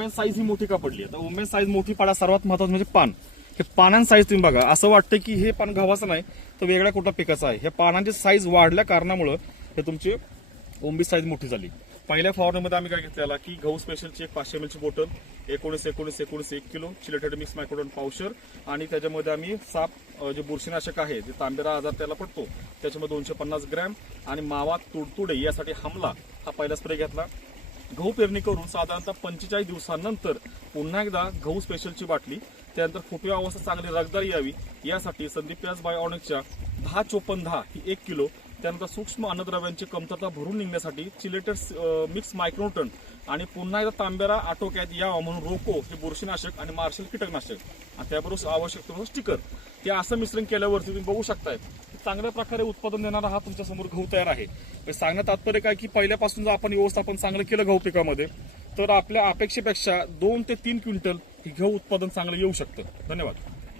ओंब्यान size ही मोठी का पडली? आता ओंब्यान साईज मोठी पडा सर्वात महत्वाचं म्हणजे पान. हे पानांची साईज तुम्ही बघा, असं वाटतं की हे पान गव्हाचं नाही तर वेगळ्या कुठल्या पिकाचं आहे. हे पानांची साईज वाढल्या कारणामुळे हे तुमची ओंबी साईज मोठी झाली. पहिल्या फवारणीमध्ये आम्ही काय घेतलेला की गहू स्पेशलची एक 500 ml ची बोटल 19 1 किलो चिलेटेड मिक्स मायक्रोडॉन पावशर आणि त्याच्यामध्ये आम्ही साप जे बुरशीनाशक आहे जे तांबेरा आजार त्याला पडतो त्याच्यामध्ये 250 ग्रॅम आणि मावा तुडतुडे यासाठी हमला हा पहिला स्प्रे घेतला. गहू पेरणी करून साधारणतः 45 दिवसांनंतर पुन्हा एकदा गहू स्पेशलची बाटली, त्यानंतर फुटवा अवस्था चांगली रगदार यावी यासाठी संदीप व्यास बायोऑनिकच्या 10-54-10 ही 1 किलो, त्यानंतर सूक्ष्म अन्नद्रव्यांची कमतरता भरून निघण्यासाठी चिलेटेड मिक्स मायक्रोटन आणि पुन्हा एकदा तांबेरा आटोक्यात यावं म्हणून रोको हे बुरशीनाशक आणि मार्शल कीटकनाशक आणि त्याबरोबर आवश्यक स्टिकर हे असं मिश्रण केल्यावरती तुम्ही बघू शकताय चांगल्या प्रकारे उत्पादन देणारा हा तुमच्या समोर गहू तयार आहे. सांगण्यात तात्पर्य काय की पहिल्यापासून जर आपण व्यवस्थापन चांगलं केलं गहू पिकामध्ये तर आपल्या अपेक्षेपेक्षा 2 ते 3 क्विंटल हे गहू उत्पादन चांगलं येऊ शकतं. धन्यवाद.